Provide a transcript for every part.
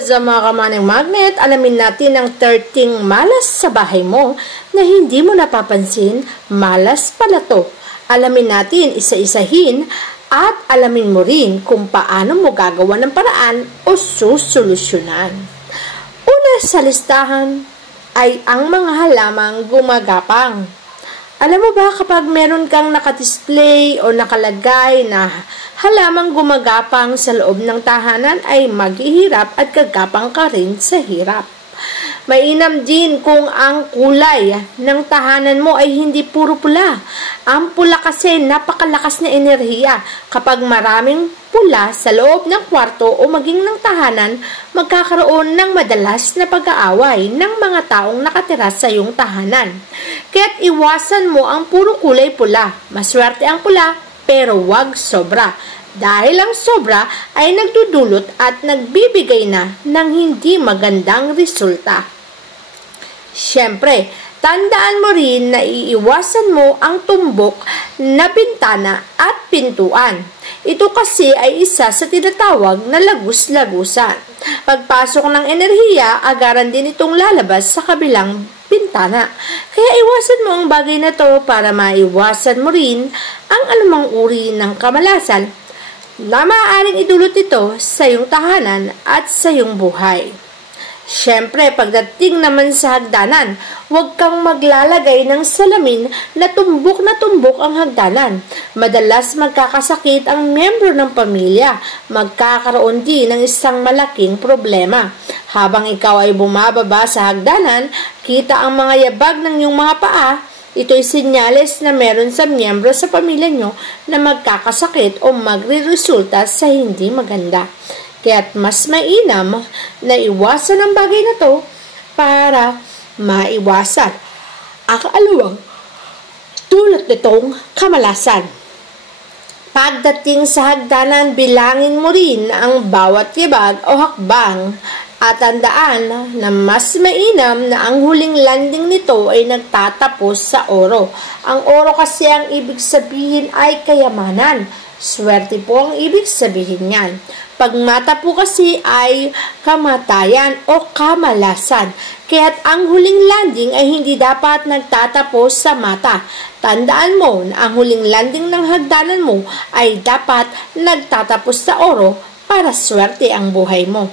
What's up mga kamanang magnet? Alamin natin ang 13 malas sa bahay mo na hindi mo napapansin, malas pala to. Alamin natin isa-isahin at alamin mo rin kung paano mo gagawa ng paraan o susolusyonan. Una sa listahan ay ang mga halamang gumagapang. Alam mo ba kapag meron kang nakadisplay o nakalagay na halamang gumagapang sa loob ng tahanan ay maghihirap at gagapang ka rin sa hirap. Mainam din kung ang kulay ng tahanan mo ay hindi puro pula. Ang pula kasi napakalakas na enerhiya. Kapag maraming pula sa loob ng kwarto o maging ng tahanan, magkakaroon ng madalas na pag-aaway ng mga taong nakatira sa iyong tahanan. Kaya't iwasan mo ang puro kulay pula. Maswerte ang pula, pero wag sobra. Dahil ang sobra ay nagdudulot at nagbibigay na ng hindi magandang resulta. Siyempre, tandaan mo rin na iiwasan mo ang tumbok na bintana at pintuan. Ito kasi ay isa sa tinatawag na lagus-lagusan. Pagpasok ng enerhiya, agaran din itong lalabas sa kabilang bintana. Kaya iwasan mo ang bagay na to para maiwasan mo rin ang anumang uri ng kamalasan na maaaring idulot ito sa iyong tahanan at sa iyong buhay. Siyempre, pagdating naman sa hagdanan, huwag kang maglalagay ng salamin na tumbok ang hagdanan. Madalas magkakasakit ang miyembro ng pamilya. Magkakaroon din ng isang malaking problema. Habang ikaw ay bumababa sa hagdanan, kita ang mga yabag ng iyong mga paa. Ito'y senyales na meron sa miyembro sa pamilya nyo na magkakasakit o magre-resulta sa hindi maganda. Kaya't mas mainam na iwasan ang bagay na to para maiwasan ang alawang tulad nitong kamalasan. Pagdating sa hagdanan, bilangin mo rin ang bawat yabag o hakbang. At tandaan na mas mainam na ang huling landing nito ay nagtatapos sa oro. Ang oro kasi ang ibig sabihin ay kayamanan. Swerte po ang ibig sabihin niyan. Pag mata po kasi ay kamatayan o kamalasan. Kaya't ang huling landing ay hindi dapat nagtatapos sa mata. Tandaan mo na ang huling landing ng hagdanan mo ay dapat nagtatapos sa oro para swerte ang buhay mo.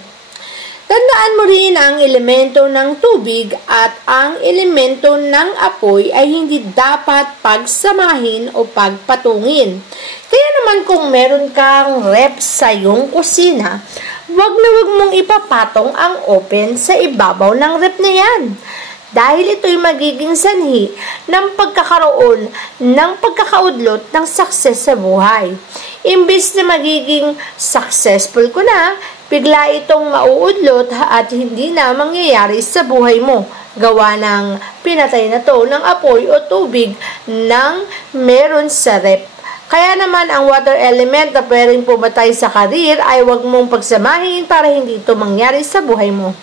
Tandaan mo rin na ang elemento ng tubig at ang elemento ng apoy ay hindi dapat pagsamahin o pagpatungin. Kaya naman kung meron kang ref sa iyong kusina, wag mong ipapatong ang open sa ibabaw ng ref na yan. Dahil ito'y magiging sanhi ng pagkakaroon ng pagkakaudlot ng success sa buhay. Imbis na magiging successful ko na, bigla itong mauudlot at hindi na mangyayari sa buhay mo. Gawa ng pinatay na to ng apoy o tubig ng meron sa rep. Kaya naman ang water element na pwedeng pumatay sa karir ay huwag mong pagsamahin para hindi ito mangyari sa buhay mo.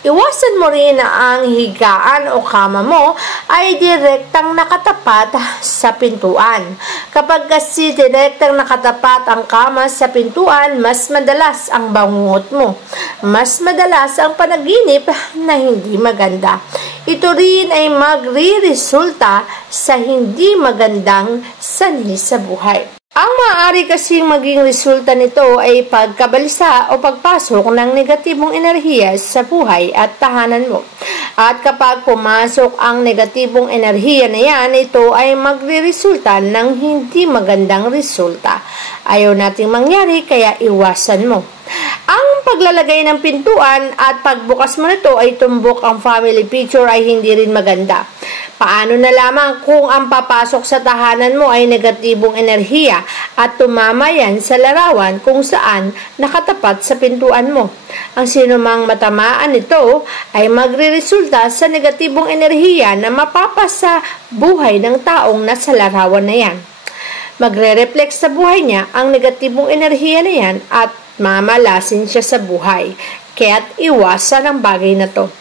Iwasan mo rin na ang higaan o kama mo ay direktang nakatapat sa pintuan. Kapag kasi direktang nakatapat ang kama sa pintuan, mas madalas ang bangungot mo. Mas madalas ang panaginip na hindi maganda. Ito rin ay magre-resulta sa hindi magandang sanhi sa buhay. Ang maaari kasing maging resulta nito ay pagkabalisa o pagpasok ng negatibong enerhiya sa buhay at tahanan mo. At kapag pumasok ang negatibong enerhiya na yan, ito ay magre-resulta ng hindi magandang resulta. Ayaw nating mangyari kaya iwasan mo. Ang paglalagay ng pintuan at pagbukas mo nito ay tumbok ang family picture ay hindi rin maganda. Paano na lamang kung ang papasok sa tahanan mo ay negatibong enerhiya at tumama yan sa larawan kung saan nakatapat sa pintuan mo? Ang sinumang matamaan nito ay magre-resulta sa negatibong enerhiya na mapapasa buhay ng taong nasa larawan na yan. Magre-reflect sa buhay niya ang negatibong enerhiya na yan at mamalasin siya sa buhay. Kaya't iwasan ang bagay na to.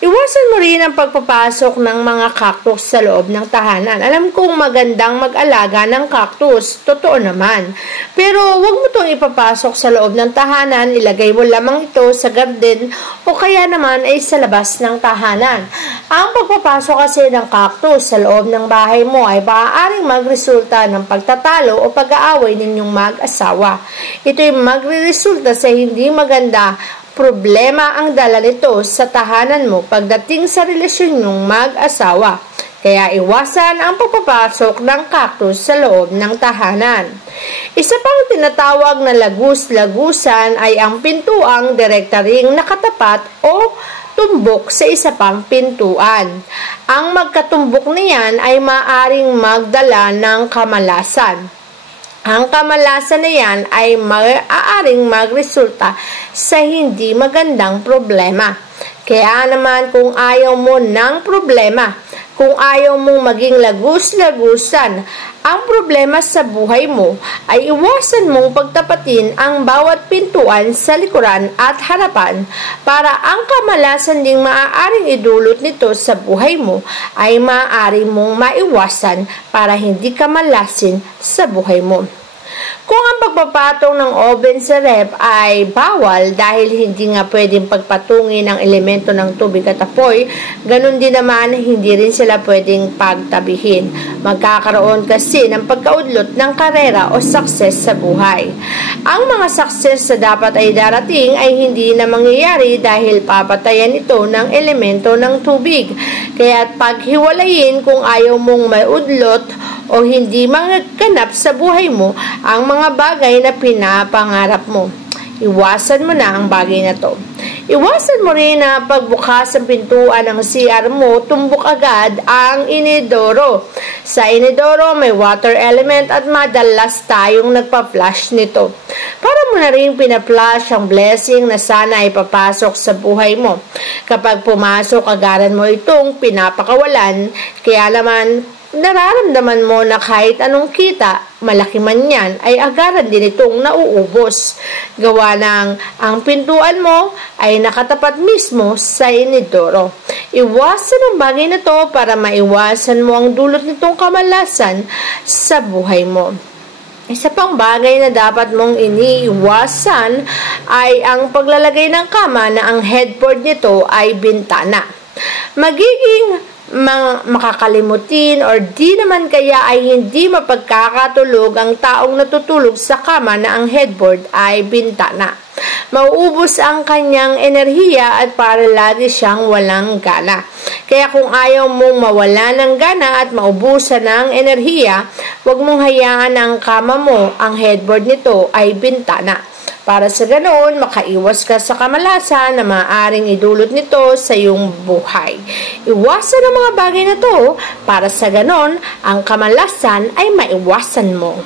Iwasan mo rin ang pagpapasok ng mga cactus sa loob ng tahanan. Alam kong magandang mag-alaga ng cactus, totoo naman. Pero huwag mo itong ipapasok sa loob ng tahanan, ilagay mo lamang ito sa garden o kaya naman ay sa labas ng tahanan. Ang pagpapasok kasi ng cactus sa loob ng bahay mo ay maaaring magresulta ng pagtatalo o pag-aaway ninyong mag-asawa. Ito'y magre-resulta sa hindi maganda problema ang dala nito sa tahanan mo pagdating sa relasyon nyong mag-asawa. Kaya iwasan ang pagpapasok ng cactus sa loob ng tahanan. Isa pang tinatawag na lagus-lagusan ay ang pintuang direkta ring nakatapat o tumbok sa isa pang pintuan. Ang magkatumbok niyan ay maaring magdala ng kamalasan. Ang kamalasan na yan ay maaaring magresulta sa hindi magandang problema. Kaya naman kung ayaw mo ng problema, kung ayaw mong maging lagus-lagusan ang problema sa buhay mo, ay iwasan mong pagtapatin ang bawat pintuan sa likuran at harapan para ang kamalasan ding maaaring idulot nito sa buhay mo ay maaari mong maiwasan para hindi ka malasin sa buhay mo. Kung ang pagpapatong ng oven sa ref ay bawal dahil hindi nga pwedeng pagpatungin ang elemento ng tubig at apoy, ganun din naman hindi rin sila pwedeng pagtabihin. Magkakaroon kasi ng pagkaudlot ng karera o success sa buhay. Ang mga success na dapat ay darating ay hindi na mangyayari dahil papatayan ito ng elemento ng tubig. Kaya paghiwalayin kung ayaw mong maiudlot o hindi magaganap sa buhay mo ang mga bagay na pinapangarap mo. Iwasan mo na ang bagay na to. Iwasan mo rin na pagbukas ng pintuan ng CR mo, tumbok agad ang inidoro. Sa inidoro, may water element at madalas tayong nagpa-flush nito. Para mo na rin pina-flush ang blessing na sana ay papasok sa buhay mo. Kapag pumasok, agaran mo itong pinapakawalan, kaya naman nararamdaman mo na kahit anong kita, malaki man yan, ay agaran din itong nauubos. Gawa ng ang pintuan mo ay nakatapat mismo sa inidoro. Iwasan ang bagay na to para maiwasan mo ang dulot nitong kamalasan sa buhay mo. Isa pang bagay na dapat mong iniiwasan ay ang paglalagay ng kama na ang headboard nito ay bintana. Magiging makakalimutin or di naman kaya ay hindi mapagkakatulog ang taong natutulog sa kama na ang headboard ay bintana. Mauubos ang kanyang enerhiya at para lagi siyang walang gana. Kaya kung ayaw mong mawala ng gana at maubusan ng enerhiya, huwag mong hayaan ang kama mo, ang headboard nito ay bintana. Para sa ganoon, makaiwas ka sa kamalasan na maaaring idulot nito sa iyong buhay. Iwasan ang mga bagay na to para sa ganoon, ang kamalasan ay maiwasan mo.